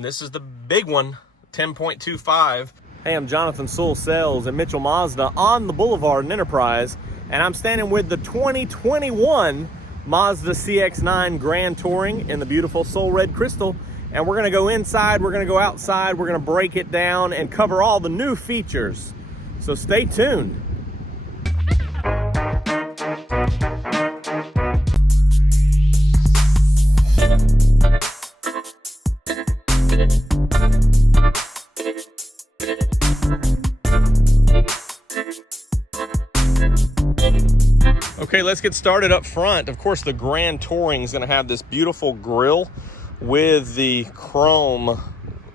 And this is the big one, 10.25. Hey, I'm Jonathan Sewell Sales at Mitchell Mazda on the Boulevard in Enterprise, and I'm standing with the 2021 Mazda CX-9 Grand Touring in the beautiful Soul Red Crystal. And we're gonna go inside, we're gonna go outside, we're gonna break it down and cover all the new features. So stay tuned. Okay, let's get started up front. Of course, the Grand Touring is going to have this beautiful grille with the chrome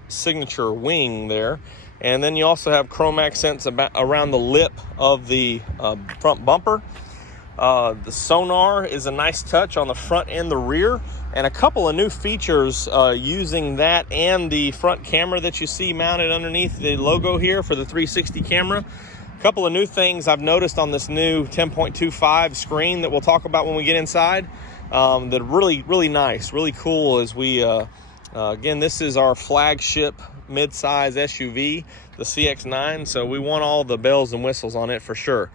signature wing there. And then you also have chrome accents around the lip of the front bumper. The sonar is a nice touch on the front and the rear. And a couple of new features using that and the front camera that you see mounted underneath the logo here for the 360 camera. Couple of new things I've noticed on this new 10.25 screen that we'll talk about when we get inside that are really nice, really cool. As we again, this is our flagship mid-size SUV, the CX-9, so we want all the bells and whistles on it for sure.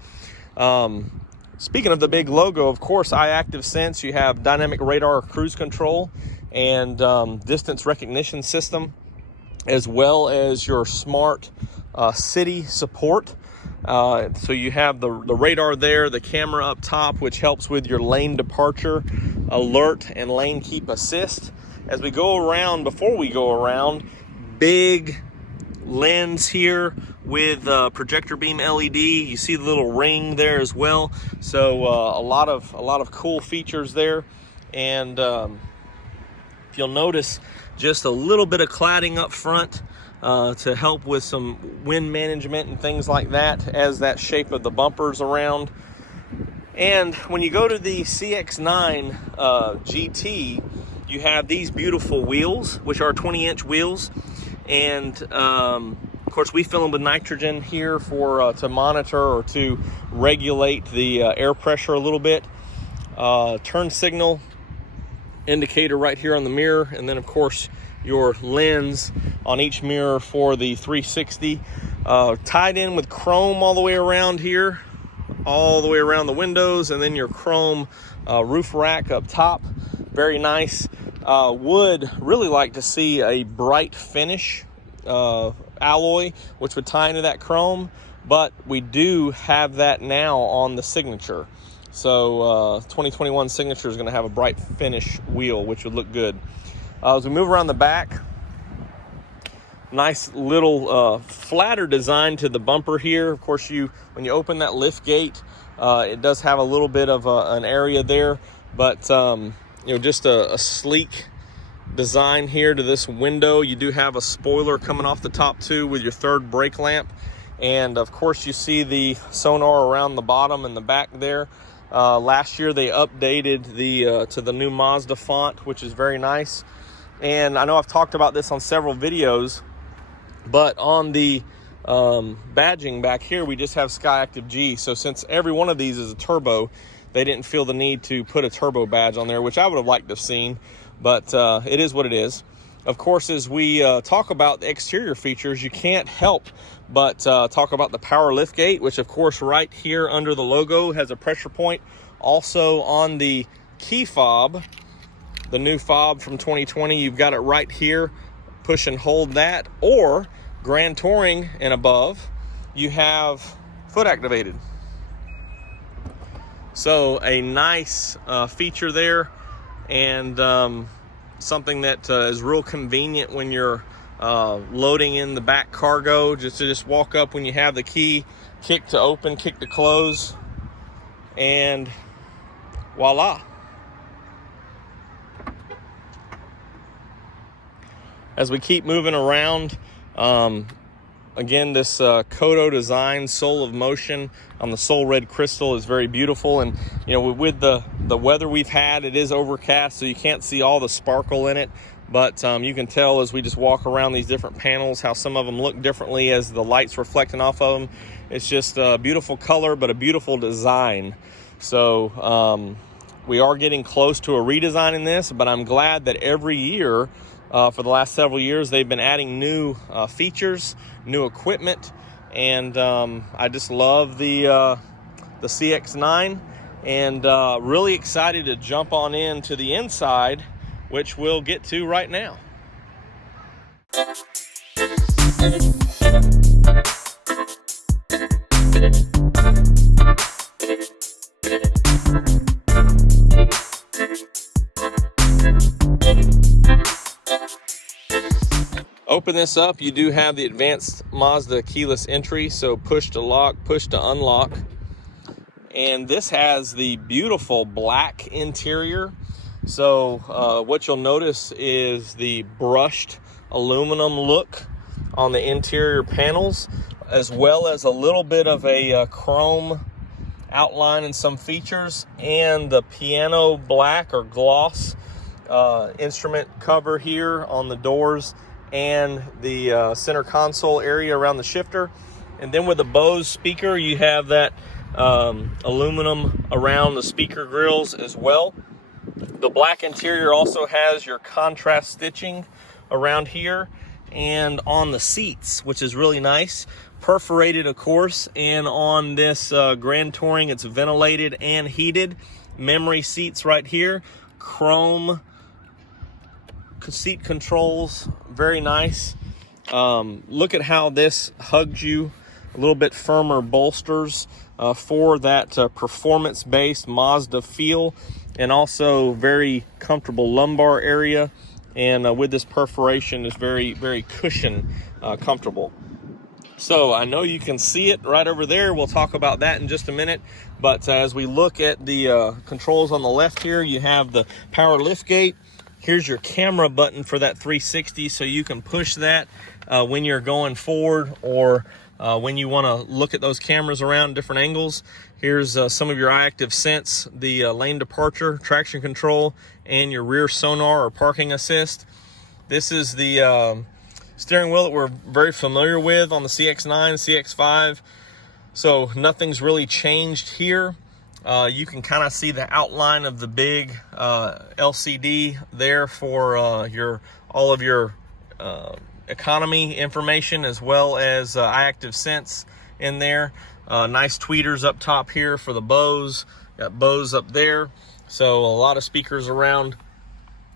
Speaking of the big logo, of course, iActive Sense, you have dynamic radar cruise control and distance recognition system, as well as your smart city support. So you have the radar there, the camera up top, which helps with your lane departure alert and lane keep assist. As we go around, before we go around, big lens here with projector beam LED. You see the little ring there as well. So a lot of cool features there. And if you'll notice, just a little bit of cladding up front to help with some wind management and things like that as that shape of the bumper's around. And when you go to the CX-9 GT, you have these beautiful wheels, which are 20-inch wheels. And of course, we fill them with nitrogen here for to monitor or to regulate the air pressure a little bit. Turn signal indicator right here on the mirror, and then of course your lens on each mirror for the 360, tied in with chrome all the way around here, all the way around the windows, and then your chrome roof rack up top. Very nice. Would really like to see a bright finish alloy, which would tie into that chrome, but we do have that now on the Signature. So 2021 Signature is going to have a bright finish wheel, which would look good. As we move around the back, nice little flatter design to the bumper here. Of course, when you open that lift gate, it does have a little bit of an area there, but just a sleek design here to this window. You do have a spoiler coming off the top too with your third brake lamp, and of course you see the sonar around the bottom and the back there. Last year they updated the to the new Mazda font, which is very nice. And I know I've talked about this on several videos, but on the badging back here, we just have SkyActiv G. So since every one of these is a turbo, they didn't feel the need to put a turbo badge on there, which I would have liked to have seen, but it is what it is. Of course, as we talk about the exterior features, you can't help but talk about the power lift gate, which of course right here under the logo has a pressure point. Also on the key fob, the new fob from 2020, you've got it right here. Push and hold that, or Grand Touring and above, you have foot activated. So a nice feature there, and something that is real convenient when you're loading in the back cargo, just walk up when you have the key, kick to open, kick to close, and voila. As we keep moving around, again, this Kodo design, Soul of Motion on the Soul Red Crystal is very beautiful. And with the weather we've had, it is overcast, so you can't see all the sparkle in it. But you can tell as we just walk around these different panels how some of them look differently as the light's reflecting off of them. It's just a beautiful color, but a beautiful design. So we are getting close to a redesign in this, but I'm glad that every year for the last several years. They've been adding new features, new equipment, and I just love the CX-9, and really excited to jump on into the inside, which we'll get to right now. Open this up, you do have the advanced Mazda keyless entry, so push to lock, push to unlock. And this has the beautiful black interior. So what you'll notice is the brushed aluminum look on the interior panels, as well as a little bit of a chrome outline in some features, and the piano black or gloss instrument cover here on the doors and the center console area around the shifter. And then with the Bose speaker, you have that aluminum around the speaker grills as well. The black interior also has your contrast stitching around here and on the seats, which is really nice. Perforated, of course, and on this Grand Touring, it's ventilated and heated. Memory seats right here. Chrome seat controls, very nice. Look at how this hugs you, a little bit firmer bolsters for that performance-based Mazda feel, and also very comfortable lumbar area, and with this perforation is very, very cushion comfortable. So I know you can see it right over there. We'll talk about that in just a minute. But as we look at the controls on the left here, you have the power liftgate. Here's your camera button for that 360, so you can push that when you're going forward, or when you want to look at those cameras around different angles. Here's some of your iActive Sense, the lane departure, traction control, and your rear sonar or parking assist. This is the steering wheel that we're very familiar with on the CX-9, CX-5. So nothing's really changed here. You can kind of see the outline of the big LCD there for all of your economy information, as well as iActive Sense in there. Nice tweeters up top here for the Bose. Got Bose up there. So a lot of speakers around.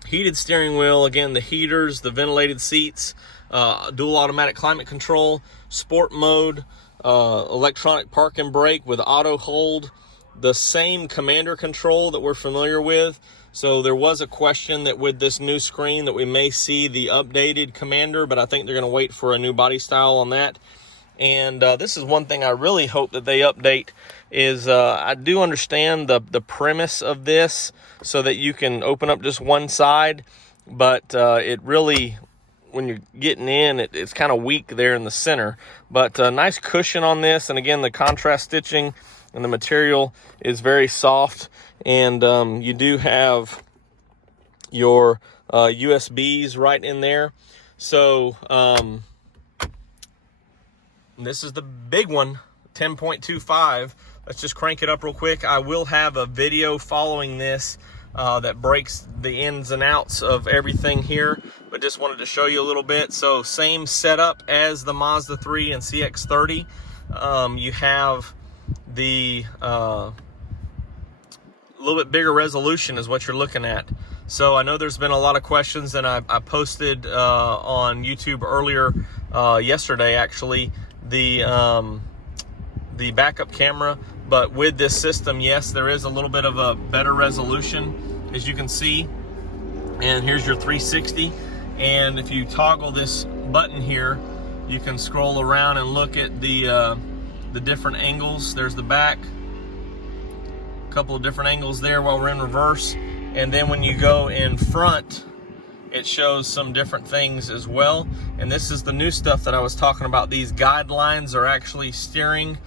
Heated steering wheel, again, the heaters, the ventilated seats, dual automatic climate control, sport mode, electronic park and brake with auto hold, the same commander control that we're familiar with. So there was a question that with this new screen that we may see the updated commander, but I think they're going to wait for a new body style on that. And this is one thing I really hope that they update is I do understand the premise of this, so that you can open up just one side, but it really, when you're getting in, it's kind of weak there in the center. But nice cushion on this, and again, the contrast stitching and the material is very soft. And you do have your USBs right in there. So this is the big one, 10.25. Let's just crank it up real quick. I will have a video following this that breaks the ins and outs of everything here, but just wanted to show you a little bit. So same setup as the Mazda 3 and CX-30. You have the little bit bigger resolution is what you're looking at. So I know there's been a lot of questions, and I posted on YouTube earlier yesterday, actually, the backup camera. But with this system, yes, there is a little bit of a better resolution, as you can see. And here's your 360. And if you toggle this button here, you can scroll around and look at the different angles. There's the back, a couple of different angles there while we're in reverse. And then when you go in front, it shows some different things as well. And this is the new stuff that I was talking about. These guidelines are actually steering.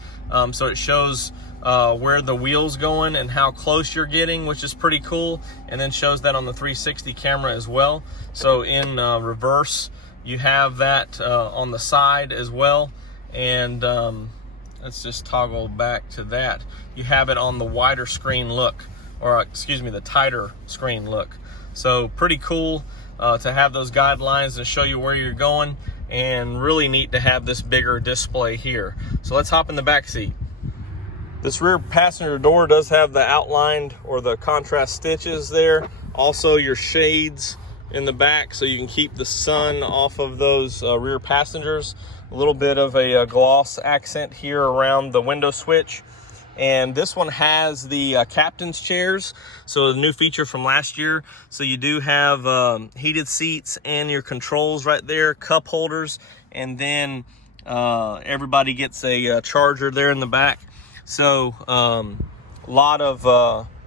So it shows where the wheel's going and how close you're getting, which is pretty cool. And then shows that on the 360 camera as well. So in reverse, you have that on the side as well. And let's just toggle back to that. You have it on the wider screen look, or excuse me, the tighter screen look. So pretty cool. to have those guidelines and show you where you're going, and really neat to have this bigger display here. So let's hop in the back seat. This rear passenger door does have the outlined or the contrast stitches there. Also your shades in the back so you can keep the sun off of those rear passengers. A little bit of a gloss accent here around the window switch. And this one has the captain's chairs, so the new feature from last year. So you do have heated seats and your controls right there, cup holders, and then everybody gets a charger there in the back. So lot of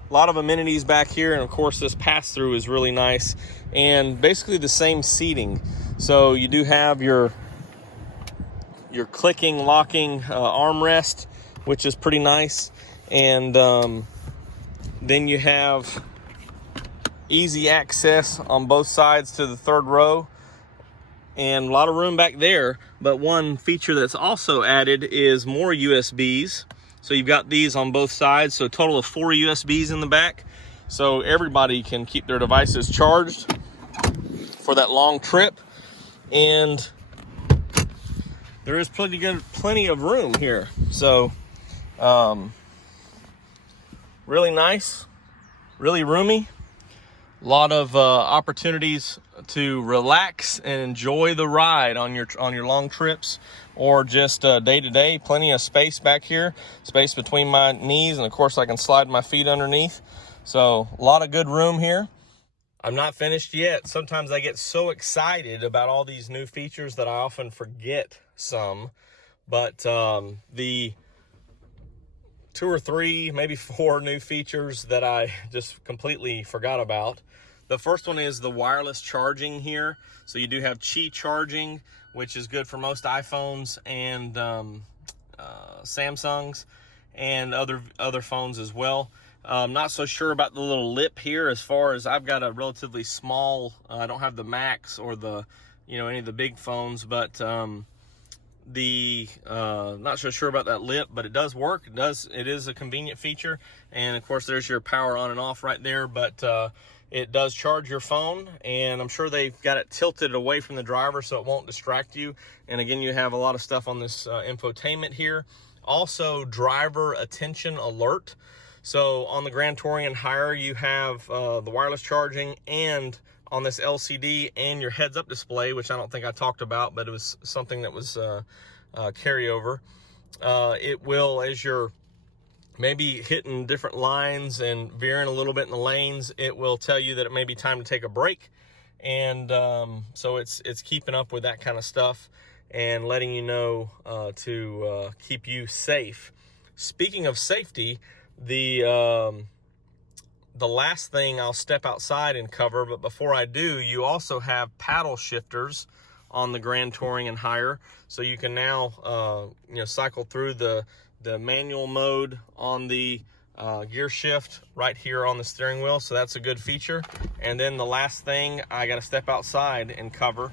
amenities back here, and of course this pass-through is really nice, and basically the same seating. So you do have your clicking, locking armrest, which is pretty nice. And then you have easy access on both sides to the third row, and a lot of room back there. But one feature that's also added is more USBs. So you've got these on both sides, so a total of 4 USBs in the back. So everybody can keep their devices charged for that long trip. And there is plenty of room here. So really nice, really roomy. A lot of opportunities to relax and enjoy the ride on your long trips, or just day to day. Plenty of space back here, space between my knees, and of course I can slide my feet underneath. So a lot of good room here. I'm not finished yet. Sometimes I get so excited about all these new features that I often forget some, but the 2 or 3, maybe 4 new features that I just completely forgot about. The first one is the wireless charging here. So you do have Qi charging, which is good for most iPhones and Samsungs and other phones as well. I'm not so sure about the little lip here, as far as I've got a relatively small, I don't have the Max or the, any of the big phones, but not so sure about that lip, but it does work. It is a convenient feature. And of course there's your power on and off right there, but it does charge your phone, and I'm sure they've got it tilted away from the driver so it won't distract you. And again, you have a lot of stuff on this infotainment here. Also, driver attention alert. So on the Grand Touring and higher, you have the wireless charging, and on this LCD and your heads-up display, which I don't think I talked about, but it was something that was carryover. It will, as you're maybe hitting different lines and veering a little bit in the lanes, it will tell you that it may be time to take a break. And so it's keeping up with that kind of stuff and letting you know to keep you safe. Speaking of safety, the last thing I'll step outside and cover, but before I do, you also have paddle shifters on the Grand Touring and higher. So you can now cycle through the manual mode on the gear shift right here on the steering wheel. So that's a good feature. And then the last thing I got to step outside and cover,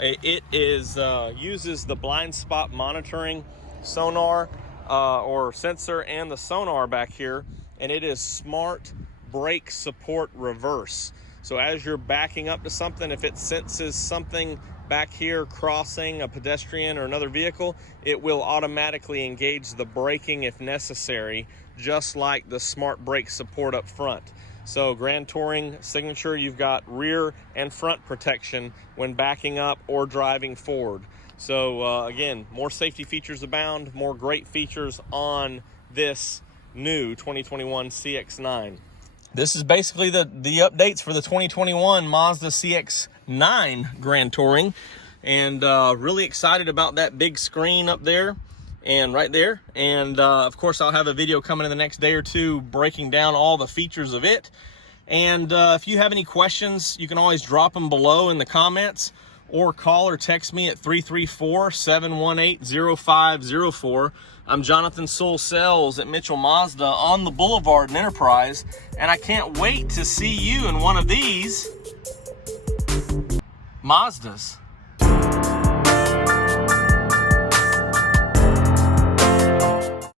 it is uses the blind spot monitoring sonar or sensor and the sonar back here, and it is smart brake support reverse. So as you're backing up to something, if it senses something back here crossing a pedestrian or another vehicle, it will automatically engage the braking if necessary, just like the smart brake support up front. So Grand Touring signature, you've got rear and front protection when backing up or driving forward. So again, more safety features abound, more great features on this new 2021 CX-9. This is basically the updates for the 2021 Mazda CX-9 Grand Touring, and really excited about that big screen up there and right there. And of course I'll have a video coming in the next day or two breaking down all the features of it. And if you have any questions, you can always drop them below in the comments, or call or text me at 334-718-0504. I'm Jonathan Sewell at Mitchell Mazda on the Boulevard in Enterprise, and I can't wait to see you in one of these Mazdas.